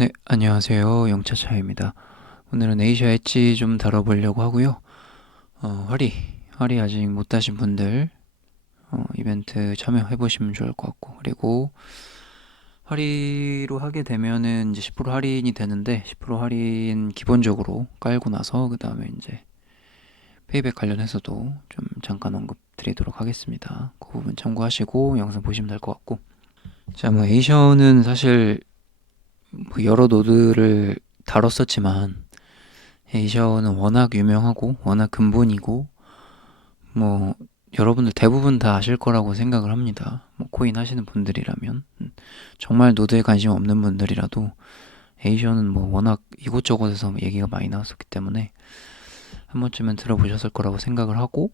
네, 안녕하세요. 영차차입니다. 오늘은 에이샤 엣지 좀 다뤄보려고 하고요. 화리 아직 못 따신 분들 이벤트 참여해보시면 좋을 것 같고, 그리고 화리로 하게 되면은 이제 10% 할인이 되는데 10% 할인 기본적으로 깔고 나서 그 다음에 이제 페이백 관련해서도 좀 잠깐 언급 드리도록 하겠습니다. 그 부분 참고하시고 영상 보시면 될 것 같고, 자, 뭐 에이셔는 사실 뭐 여러 노드를 다뤘었지만 에이셔는 워낙 유명하고 워낙 근본이고 뭐 여러분들 대부분 다 아실 거라고 생각을 합니다. 뭐 코인 하시는 분들이라면 정말 노드에 관심 없는 분들이라도 에이셔는 뭐 워낙 이곳저곳에서 얘기가 많이 나왔었기 때문에 한 번쯤은 들어보셨을 거라고 생각을 하고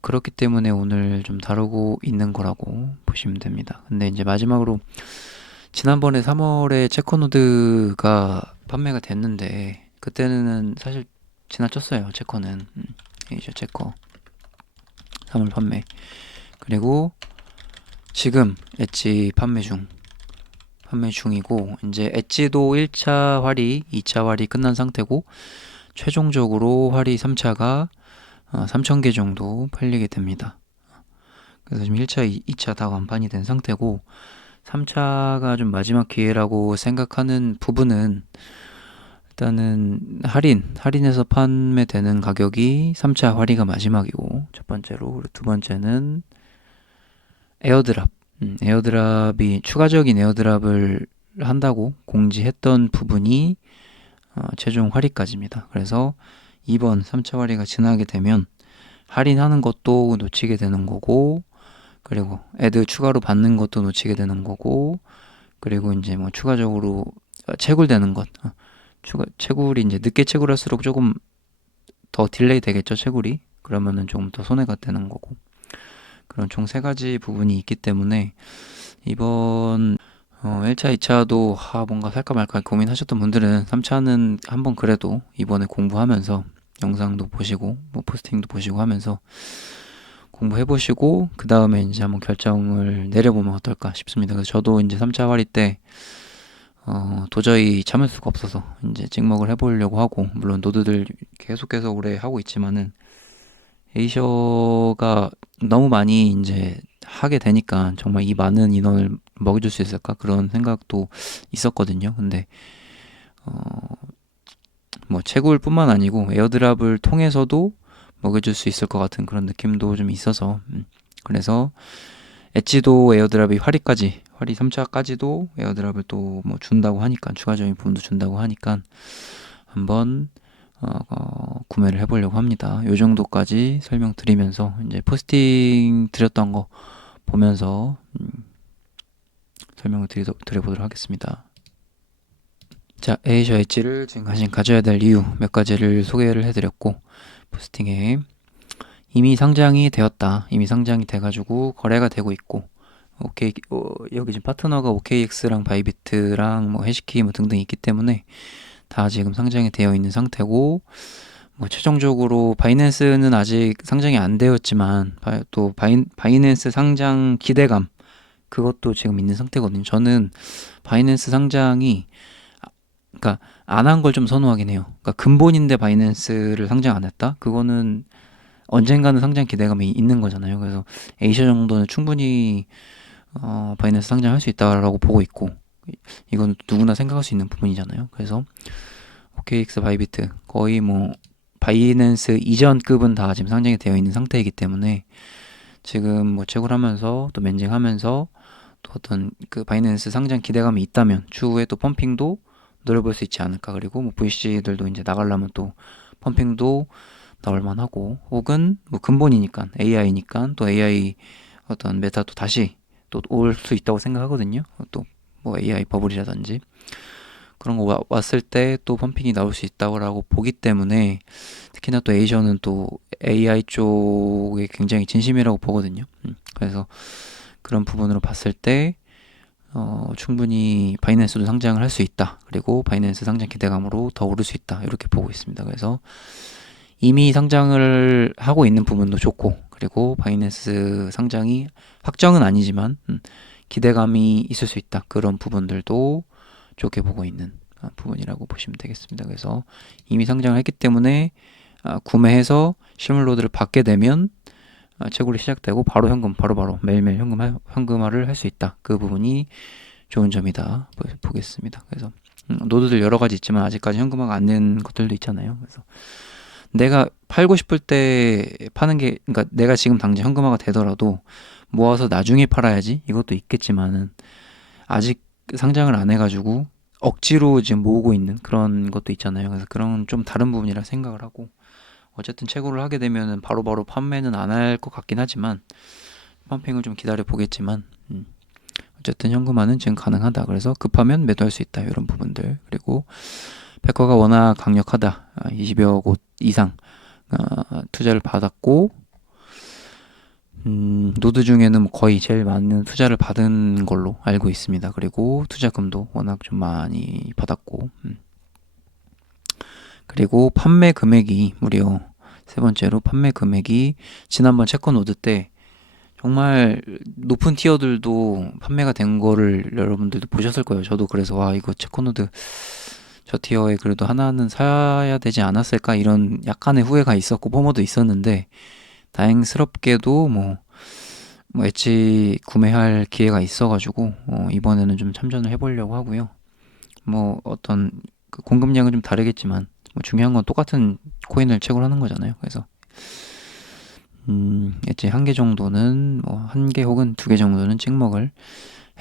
그렇기 때문에 오늘 좀 다루고 있는 거라고 보시면 됩니다. 근데 이제 마지막으로 지난번에 3월에 체커노드가 판매가 됐는데 그때는 사실 지나쳤어요. 체커는 에이셔 체커 3월 판매. 그리고 지금 엣지 판매 중이고 이제 엣지도 1차 활이 2차 활이 끝난 상태고 최종적으로 활이 3차가 3,000개 정도 팔리게 됩니다. 그래서 지금 1차, 2차 다 완판이 된 상태고 3차가 좀 마지막 기회라고 생각하는 부분은 일단은 할인해서 판매되는 가격이 3차 할인가 마지막이고 첫 번째로, 그리고 두 번째는 에어드랍. 에어드랍이 추가적인 에어드랍을 한다고 공지했던 부분이 최종 할인까지입니다. 그래서 이번 3차 할인가 지나게 되면 할인하는 것도 놓치게 되는 거고, 그리고 애드 추가로 받는 것도 놓치게 되는 거고, 그리고 이제 뭐 추가적으로 채굴되는 것, 채굴이 이제 늦게 채굴할수록 조금 더 딜레이 되겠죠, 채굴이. 그러면은 조금 더 손해가 되는 거고. 그런 총 세 가지 부분이 있기 때문에 이번 1차, 2차도 뭔가 살까 말까 고민하셨던 분들은 3차는 한번 그래도 이번에 공부하면서 영상도 보시고 뭐 포스팅도 보시고 하면서 공부해 보시고 그 다음에 이제 한번 결정을 내려보면 어떨까 싶습니다. 그래서 저도 이제 3차 활이 때 도저히 참을 수가 없어서 이제 찍먹을 해보려고 하고, 물론 노드들 계속해서 오래 하고 있지만은 에이셔가 너무 많이 이제 하게 되니까 정말 이 많은 인원을 먹여줄 수 있을까 그런 생각도 있었거든요. 근데 뭐 채굴뿐만 아니고 에어드랍을 통해서도 먹여줄 수 있을 것 같은 그런 느낌도 좀 있어서 그래서 엣지도 에어드랍이 활이 3차까지도 에어드랍을 또 뭐 준다고 하니까, 추가적인 부분도 준다고 하니까 한번 구매를 해보려고 합니다. 요 정도까지 설명드리면서 이제 포스팅 드렸던 거 보면서 설명을 드려보도록 하겠습니다. 자, 에이셔 엣지를 지금 가져야 될 이유 몇 가지를 소개를 해드렸고, 포스팅에 이미 상장이 되었다. 이미 상장이 돼가지고 거래가 되고 있고, 여기 지금 파트너가 OKX랑 바이비트랑 뭐 해시키 뭐 등등 있기 때문에 다 지금 상장이 되어 있는 상태고, 뭐 최종적으로 바이낸스는 아직 상장이 안 되었지만 또 바이낸스 상장 기대감 그것도 지금 있는 상태거든요. 저는 바이낸스 상장이 그러니까 안 한 걸 좀 선호하긴 해요. 그러니까 근본인데 바이낸스를 상장 안 했다? 그거는 언젠가는 상장 기대감이 있는 거잖아요. 그래서 에이셔 정도는 충분히 바이낸스 상장할 수 있다라고 보고 있고, 이건 누구나 생각할 수 있는 부분이잖아요. 그래서 OKX 바이비트 거의 뭐 바이낸스 이전급은 다 지금 상장이 되어 있는 상태이기 때문에 지금 뭐 채굴하면서 또 멘징하면서 또 어떤 그 바이낸스 상장 기대감이 있다면 추후에 또 펌핑도 노려볼 수 있지 않을까. 그리고 뭐 VC들도 이제 나가려면 또 펌핑도 나올 만하고, 혹은 뭐 근본이니까 AI니까 또 AI 어떤 메타도 다시 또 올 수 있다고 생각하거든요. 또 뭐 AI 버블이라든지 그런 거 왔을 때 또 펌핑이 나올 수 있다고 보기 때문에, 특히나 또 에이셔는 또 AI 쪽에 굉장히 진심이라고 보거든요. 그래서 그런 부분으로 봤을 때 충분히 바이낸스도 상장을 할 수 있다. 그리고 바이낸스 상장 기대감으로 더 오를 수 있다. 이렇게 보고 있습니다. 그래서 이미 상장을 하고 있는 부분도 좋고, 그리고 바이낸스 상장이 확정은 아니지만 기대감이 있을 수 있다. 그런 부분들도 좋게 보고 있는 부분이라고 보시면 되겠습니다. 그래서 이미 상장을 했기 때문에 구매해서 실물 로드를 받게 되면 채굴이 시작되고 바로 현금, 바로바로 매일매일 현금화를 할 수 있다. 그 부분이 좋은 점이다 보겠습니다. 그래서 노드들 여러 가지 있지만 아직까지 현금화가 안 된 것들도 있잖아요. 그래서 내가 팔고 싶을 때 파는 게, 그러니까 내가 지금 당장 현금화가 되더라도 모아서 나중에 팔아야지 이것도 있겠지만은 아직 상장을 안 해가지고 억지로 지금 모으고 있는 그런 것도 있잖아요. 그래서 그런 좀 다른 부분이라 생각을 하고, 어쨌든 채굴을 하게 되면은 바로바로 판매는 안 할 것 같긴 하지만 펌핑을 좀 기다려 보겠지만 어쨌든 현금화는 지금 가능하다. 그래서 급하면 매도할 수 있다. 이런 부분들. 그리고 패커가 워낙 강력하다. 20여 곳 이상 투자를 받았고, 노드 중에는 거의 제일 많은 투자를 받은 걸로 알고 있습니다. 그리고 투자금도 워낙 좀 많이 받았고, 그리고 판매 금액이 무려, 세 번째로 판매 금액이 지난번 체커 노드 때 정말 높은 티어들도 판매가 된 거를 여러분들도 보셨을 거예요. 저도 그래서 와, 이거 체커 노드 저 티어에 그래도 하나는 사야 되지 않았을까, 이런 약간의 후회가 있었고 포모도 있었는데, 다행스럽게도 뭐 엣지 구매할 기회가 있어가지고 이번에는 좀 참전을 해보려고 하고요. 뭐 어떤 그 공급량은 좀 다르겠지만 뭐 중요한 건 똑같은 코인을 채굴하는 거잖아요. 그래서 엣지 한 개 정도는, 뭐 한 개 혹은 두 개 정도는 찍먹을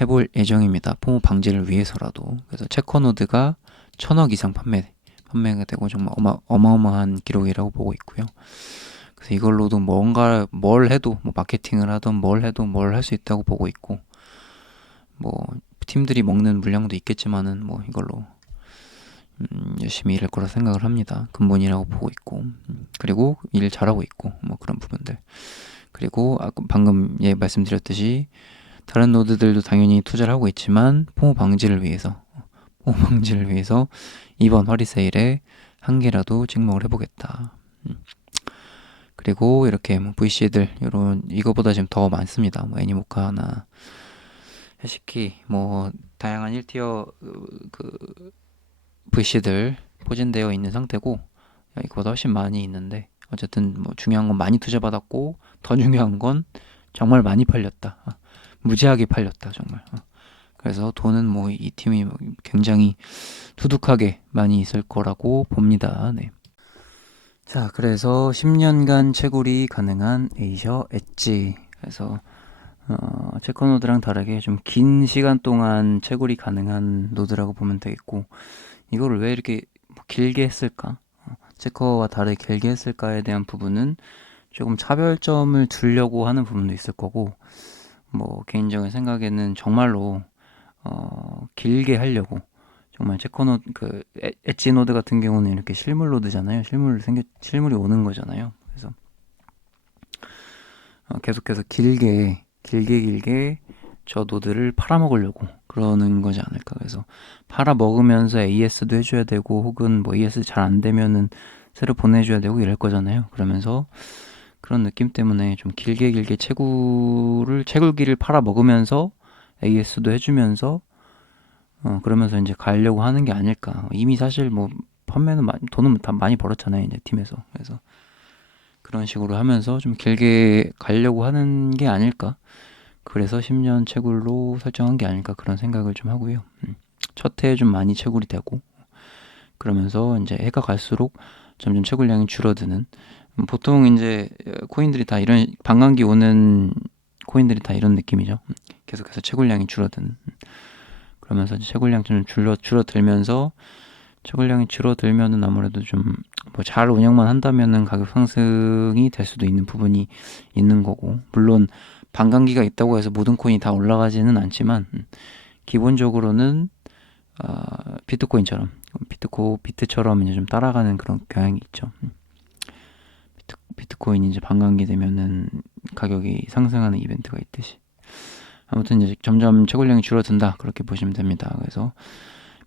해볼 예정입니다. 포모 방지를 위해서라도. 그래서 체커노드가 1000억 이상 판매가 되고 정말 어마어마한 기록이라고 보고 있고요. 그래서 이걸로도 뭔가 뭘 해도, 뭐 마케팅을 하던 뭘 해도 뭘 할 수 있다고 보고 있고, 뭐 팀들이 먹는 물량도 있겠지만은 뭐 이걸로 열심히 일할 거라 생각을 합니다. 근본이라고 보고 있고, 그리고 일 잘하고 있고, 뭐 그런 부분들. 그리고 방금 말씀드렸듯이 다른 노드들도 당연히 투자를 하고 있지만 포모 방지를 위해서 이번 화리 세일에 한 개라도 찍먹을 해보겠다. 그리고 이렇게 뭐 VC들 이거보다 지금 더 많습니다. 뭐 애니모카나 해시키, 뭐 다양한 1티어 그 VC들 포진되어 있는 상태고, 이거보다 훨씬 많이 있는데, 어쨌든 뭐 중요한 건 많이 투자받았고, 더 중요한 건 정말 많이 팔렸다. 무지하게 팔렸다, 정말. 그래서 돈은 뭐 이 팀이 굉장히 두둑하게 많이 있을 거라고 봅니다. 네. 자, 그래서 10년간 채굴이 가능한 에이셔 엣지. 그래서 체커 노드랑 다르게 좀 긴 시간 동안 채굴이 가능한 노드라고 보면 되겠고, 이거를 왜 이렇게 길게 했을까? 체커와 다르게 길게 했을까에 대한 부분은 조금 차별점을 두려고 하는 부분도 있을 거고, 뭐 개인적인 생각에는 정말로 길게 하려고, 정말 체커노드 엣지 노드 같은 경우는 이렇게 실물 노드잖아요. 실물이 오는 거잖아요. 그래서 계속해서 길게 저 노드를 팔아먹으려고 그러는 거지 않을까. 그래서 팔아먹으면서 AS도 해줘야 되고, 혹은 뭐 AS 잘 안 되면은 새로 보내줘야 되고 이럴 거잖아요. 그러면서 그런 느낌 때문에 좀 길게 채굴기를 팔아먹으면서 AS도 해주면서 그러면서 이제 가려고 하는 게 아닐까. 이미 사실 뭐 판매는 돈은 다 많이 벌었잖아요, 이제 팀에서. 그래서 그런 식으로 하면서 좀 길게 가려고 하는 게 아닐까. 그래서 10년 채굴로 설정한 게 아닐까, 그런 생각을 좀 하고요. 첫 해에 좀 많이 채굴이 되고, 그러면서 이제 해가 갈수록 점점 채굴량이 줄어드는, 보통 이제 코인들이 다 이런, 반감기 오는 코인들이 다 이런 느낌이죠. 계속해서 채굴량이 줄어드는. 그러면서 채굴량 좀 줄어들면서, 채굴량이 줄어들면은 아무래도 좀 뭐 잘 운영만 한다면은 가격 상승이 될 수도 있는 부분이 있는 거고, 물론 반감기가 있다고 해서 모든 코인이 다 올라가지는 않지만 기본적으로는 비트코인처럼 비트처럼 이제 좀 따라가는 그런 경향이 있죠. 비트코인이 이제 반감기 되면은 가격이 상승하는 이벤트가 있듯이. 아무튼 이제 점점 채굴량이 줄어든다, 그렇게 보시면 됩니다. 그래서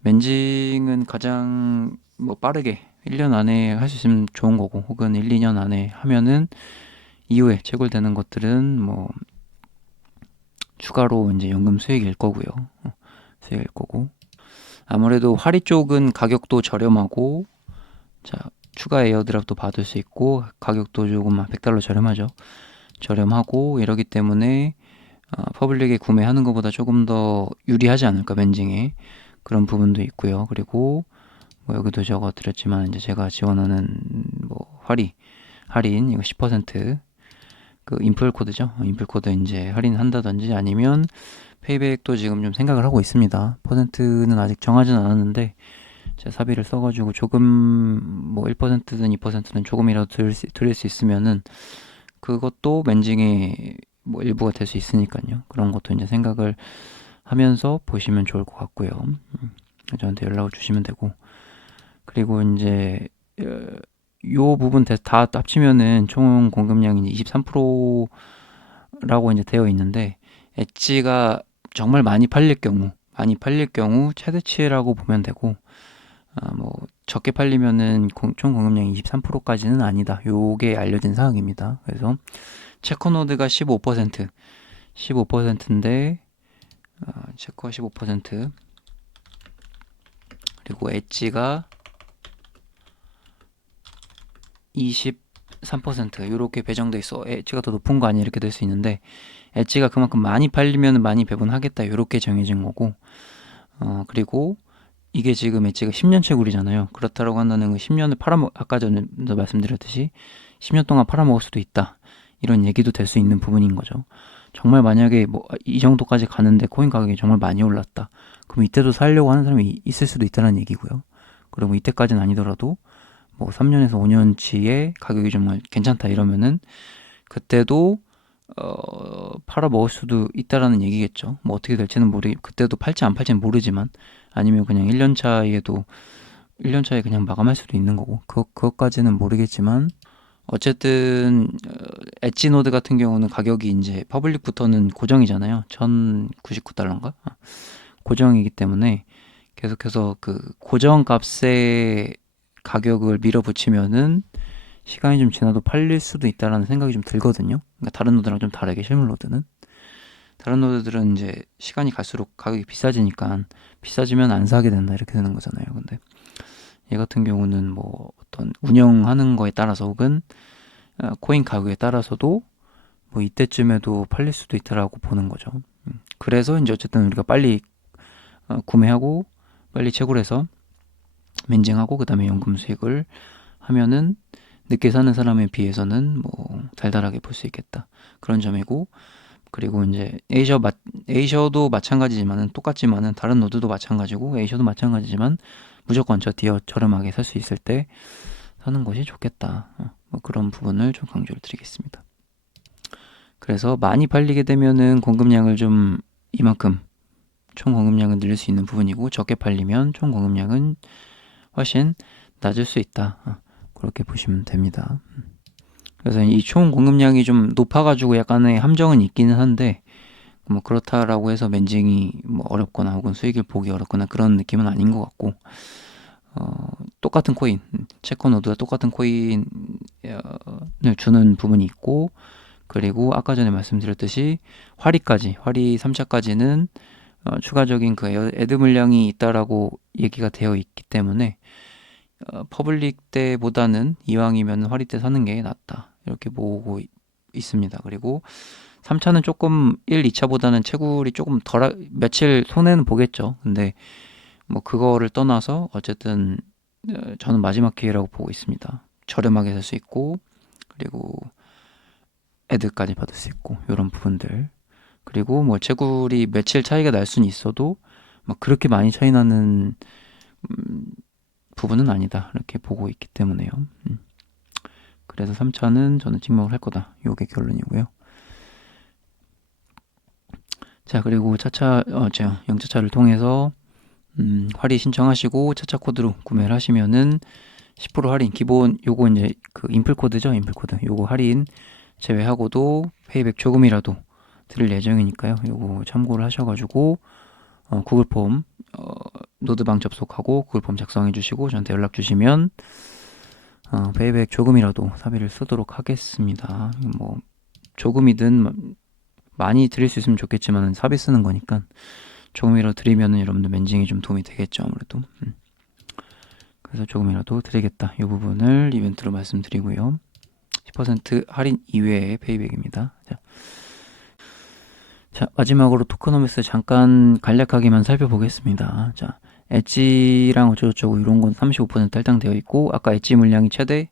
멘징은 가장 뭐 빠르게 1년 안에 할 수 있으면 좋은 거고, 혹은 1, 2년 안에 하면은 이후에 채굴되는 것들은 뭐 추가로 이제 연금 수익일 거고요. 수익일 거고. 아무래도 화리 쪽은 가격도 저렴하고, 자, 추가 에어드랍도 받을 수 있고, 가격도 조금 한 $100 저렴하죠. 저렴하고 이러기 때문에 퍼블릭에 구매하는 것보다 조금 더 유리하지 않을까, 멘징에. 그런 부분도 있고요. 그리고 뭐 여기도 적어 드렸지만 이제 제가 지원하는 뭐 할인 이거 10%, 그 인플 코드죠. 인플 코드 이제 할인한다든지 아니면 페이백도 지금 좀 생각을 하고 있습니다. 퍼센트는 아직 정하진 않았는데 제가 사비를 써가지고 조금 뭐 1%든 2%든 조금이라도 드릴 수 있으면은 그것도 멘징의 뭐 일부가 될 수 있으니까요. 그런 것도 이제 생각을 하면서 보시면 좋을 것 같고요. 저한테 연락을 주시면 되고, 그리고 이제 요 부분 다 합치면은 총 공급량이 23%라고 이제 되어 있는데, 엣지가 정말 많이 팔릴 경우 최대치라고 보면 되고, 뭐 적게 팔리면은 총 공급량이 23%까지는 아니다. 요게 알려진 사항입니다. 그래서 체커노드가 15%인데 체커 15%, 그리고 엣지가 23% 이렇게 배정돼 있어. 엣지가 더 높은 거 아니야 이렇게 될 수 있는데, 엣지가 그만큼 많이 팔리면 많이 배분하겠다 이렇게 정해진 거고, 그리고 이게 지금 엣지가 10년 채굴이잖아요. 그렇다고 한다는 건 10년을 아까 전에도 말씀드렸듯이 10년 동안 팔아먹을 수도 있다, 이런 얘기도 될 수 있는 부분인 거죠. 정말 만약에 뭐 이 정도까지 가는데 코인 가격이 정말 많이 올랐다, 그럼 이때도 살려고 하는 사람이 있을 수도 있다는 얘기고요. 그리고 이때까지는 아니더라도 뭐 3년에서 5년치의 가격이 정말 괜찮다 이러면은 그때도 팔아 먹을 수도 있다라는 얘기겠죠. 뭐 어떻게 될지는 그때도 팔지 안 팔지는 모르지만, 아니면 그냥 1년 차에도 1년 차에 그냥 마감할 수도 있는 거고, 그것까지는 모르겠지만, 어쨌든 엣지 노드 같은 경우는 가격이 이제 퍼블릭부터는 고정이잖아요. 1099달러인가? 고정이기 때문에 계속해서 그 고정 값의 가격을 밀어붙이면은 시간이 좀 지나도 팔릴 수도 있다라는 생각이 좀 들거든요. 그러니까 다른 노드랑 좀 다르게, 실물 노드는. 다른 노드들은 이제 시간이 갈수록 가격이 비싸지니까, 비싸지면 안 사게 된다 이렇게 되는 거잖아요. 근데 얘 같은 경우는 뭐 어떤 운영하는 거에 따라서 혹은 코인 가격에 따라서도 뭐 이때쯤에도 팔릴 수도 있다라고 보는 거죠. 그래서 이제 어쨌든 우리가 빨리 구매하고 빨리 채굴해서 멘징하고 그 다음에 연금 수익을 하면은 늦게 사는 사람에 비해서는 뭐 달달하게 볼 수 있겠다, 그런 점이고, 그리고 이제 에이셔도 마찬가지지만은 똑같지만은 다른 노드도 마찬가지고 에이셔도 마찬가지지만 무조건 저 뒤에 저렴하게 살 수 있을 때 사는 것이 좋겠다. 뭐 그런 부분을 좀 강조를 드리겠습니다. 그래서 많이 팔리게 되면은 공급량을 좀 이만큼 총 공급량을 늘릴 수 있는 부분이고, 적게 팔리면 총 공급량은 훨씬 낮을 수 있다. 그렇게 보시면 됩니다. 그래서 이 총 공급량이 좀 높아가지고 약간의 함정은 있기는 한데, 뭐 그렇다라고 해서 멘징이 뭐 어렵거나 혹은 수익을 보기 어렵거나 그런 느낌은 아닌 것 같고, 똑같은 코인, 체커 노드가 똑같은 코인을 주는 부분이 있고, 그리고 아까 전에 말씀드렸듯이 화리 3차까지는 추가적인 그 애드 물량이 있다라고 얘기가 되어 있기 때문에 퍼블릭 때보다는 이왕이면 화리 때 사는 게 낫다 이렇게 보고 있습니다. 그리고 3차는 조금 1, 2차보다는 채굴이 조금 며칠 손해는 보겠죠. 근데 뭐 그거를 떠나서 어쨌든 저는 마지막 기회라고 보고 있습니다. 저렴하게 살 수 있고, 그리고 애드까지 받을 수 있고, 이런 부분들. 그리고 뭐 채굴이 며칠 차이가 날 수는 있어도 막 그렇게 많이 차이 나는 부분은 아니다 이렇게 보고 있기 때문에요. 그래서 3차는 저는 찍먹을 할 거다, 요게 결론이고요. 자, 그리고 제가 영차차를 통해서 할인 신청하시고 차차 코드로 구매를 하시면은 10% 할인, 기본 요거 이제 그 인플 코드죠. 인플 코드 요거 할인 제외하고도 페이백 조금이라도 드릴 예정이니까요. 요거 참고를 하셔가지고 구글 폼 노드방 접속하고 구글 폼 작성해 주시고 저한테 연락 주시면 페이백 조금이라도 사비를 쓰도록 하겠습니다. 뭐 조금이든 많이 드릴 수 있으면 좋겠지만 사비 쓰는 거니까 조금이라도 드리면은 여러분들 맨징이 좀 도움이 되겠죠, 아무래도. 그래서 조금이라도 드리겠다. 이 부분을 이벤트로 말씀드리고요. 10% 할인 이외의 페이백입니다. 자, 마지막으로 토크노미스 잠깐 간략하게만 살펴보겠습니다. 자, 엣지랑 어쩌고저쩌고 이런 건 35% 할당되어 있고, 아까 엣지 물량이 최대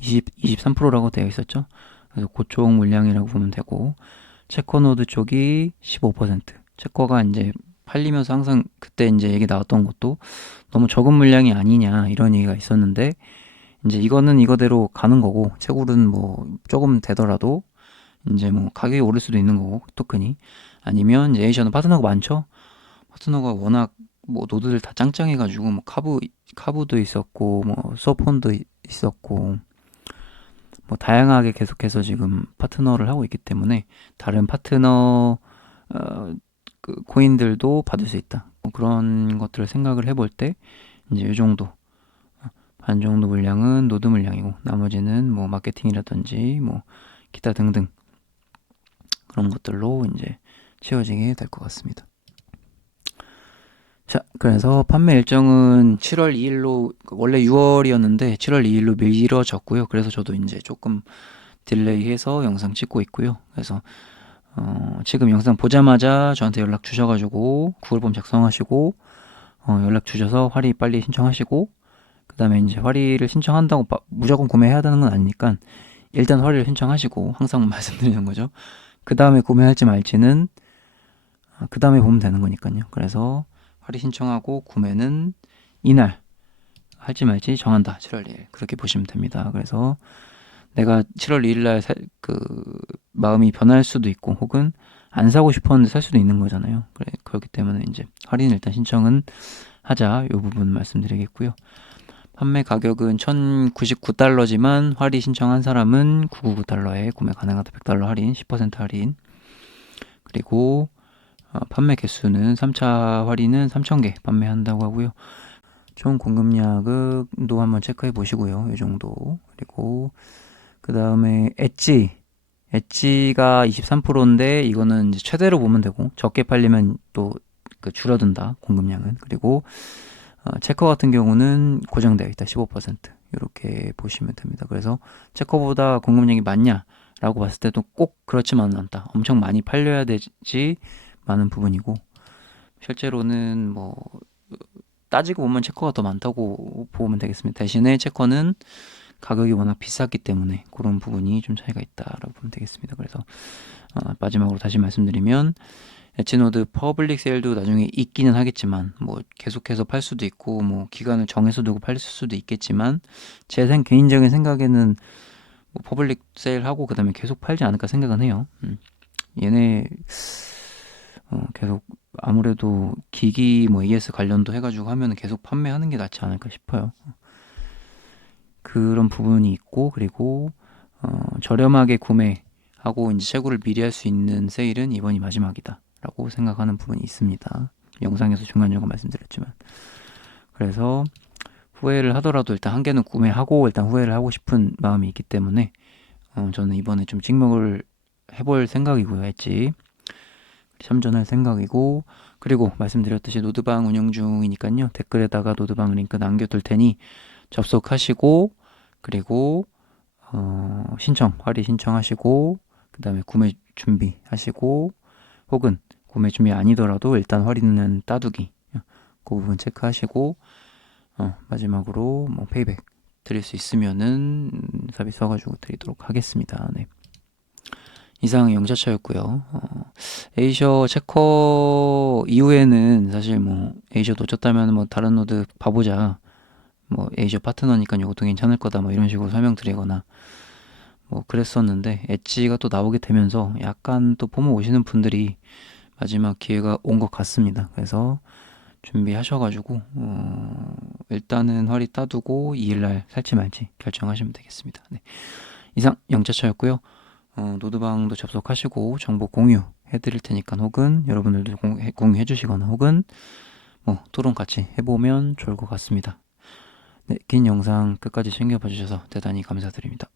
23%라고 되어 있었죠. 그래서 그쪽 물량이라고 보면 되고, 체커노드 쪽이 15%. 체커가 이제 팔리면서 항상 그때 이제 얘기 나왔던 것도 너무 적은 물량이 아니냐 이런 얘기가 있었는데, 이제 이거는 이거대로 가는 거고, 채굴은 뭐 조금 되더라도 이제 뭐 가격이 오를 수도 있는 거고, 토큰이. 아니면 이제 에이셔는 파트너가 많죠. 파트너가 워낙 뭐 노드들 다 짱짱해가지고 뭐 카브도 있었고 뭐 서폰도 있었고 뭐 다양하게 계속해서 지금 파트너를 하고 있기 때문에 다른 파트너 그 코인들도 받을 수 있다. 뭐 그런 것들을 생각을 해볼 때 이제 이 정도 반 정도 물량은 노드 물량이고 나머지는 뭐 마케팅이라든지 뭐 기타 등등 그런 것들로 이제 채워지게 될 것 같습니다. 자, 그래서 판매 일정은 7월 2일로 원래 6월이었는데 7월 2일로 미뤄졌고요. 그래서 저도 이제 조금 딜레이해서 영상 찍고 있고요. 그래서 지금 영상 보자마자 저한테 연락 주셔가지고 구글 폼 작성하시고 연락 주셔서 활이 빨리 신청하시고 그 다음에 이제 활이를 신청한다고 무조건 구매해야 되는 건 아니니까 일단 활이를 신청하시고 항상 말씀드리는 거죠. 그 다음에 구매할지 말지는 그 다음에 보면 되는 거니까요. 그래서 활이 신청하고 구매는 이날 할지 말지 정한다. 7월 2일 그렇게 보시면 됩니다. 그래서 내가 7월 2일 날 그 마음이 변할 수도 있고 혹은 안 사고 싶었는데 살 수도 있는 거잖아요. 그렇기 때문에 이제 할인 일단 신청은 하자. 이 부분 말씀드리겠고요. 판매 가격은 1,099달러지만 활이 신청한 사람은 999달러에 구매 가능하다. 100달러 할인, 10% 할인. 그리고 판매 개수는 3차 활이는 3,000개 판매한다고 하고요. 총 공급량도 한번 체크해 보시고요. 이 정도. 그리고 그 다음에 엣지가 23%인데 이거는 이제 최대로 보면 되고 적게 팔리면 또 그 줄어든다. 공급량은. 그리고 체커 같은 경우는 고정되어 있다. 15% 이렇게 보시면 됩니다. 그래서 체커보다 공급량이 많냐라고 봤을 때도 꼭 그렇지만은 않다. 엄청 많이 팔려야 되지 많은 부분이고 실제로는 뭐 따지고 보면 체커가 더 많다고 보면 되겠습니다. 대신에 체커는 가격이 워낙 비쌌기 때문에 그런 부분이 좀 차이가 있다라고 보면 되겠습니다. 그래서 마지막으로 다시 말씀드리면 엣지노드 퍼블릭 세일도 나중에 있기는 하겠지만 뭐 계속해서 팔 수도 있고 뭐 기간을 정해서 두고 팔 수도 있겠지만 제 개인적인 생각에는 뭐 퍼블릭 세일하고 그 다음에 계속 팔지 않을까 생각은 해요. 얘네 계속 아무래도 기기 뭐 ES 관련도 해가지고 하면 계속 판매하는 게 낫지 않을까 싶어요. 그런 부분이 있고 그리고 저렴하게 구매하고 이제 채굴을 미리 할 수 있는 세일은 이번이 마지막이다 라고 생각하는 부분이 있습니다. 영상에서 중간중간 말씀드렸지만 그래서 후회를 하더라도 일단 한 개는 구매하고 일단 후회를 하고 싶은 마음이 있기 때문에 저는 이번에 좀 찍먹을 해볼 생각이고요. 엣지 참전할 생각이고 그리고 말씀드렸듯이 노드방 운영 중이니까요. 댓글에다가 노드방 링크 남겨둘 테니 접속하시고 그리고 활이 신청하시고 그 다음에 구매 준비하시고 혹은 구매 준비 아니더라도 일단 활이는 따두기 그 부분 체크하시고 마지막으로 뭐 페이백 드릴 수 있으면은 서비스 써가지고 드리도록 하겠습니다. 네. 이상 영차차였고요. 에이셔 체커 이후에는 사실 뭐 에이셔 놓쳤다면 뭐 다른 노드 봐보자. 뭐 에이셔 파트너니까 이것도 괜찮을 거다. 뭐 이런 식으로 설명드리거나 뭐 그랬었는데 엣지가 또 나오게 되면서 약간 또 보면 오시는 분들이 마지막 기회가 온 것 같습니다. 그래서 준비하셔가지고 일단은 활이 따두고 2일날 살지 말지 결정하시면 되겠습니다. 네. 이상 영차차였고요. 노드방도 접속하시고 정보 공유 해드릴 테니까 혹은 여러분들도 공유해 주시거나 혹은 뭐 토론 같이 해보면 좋을 것 같습니다. 네, 긴 영상 끝까지 챙겨봐 주셔서 대단히 감사드립니다.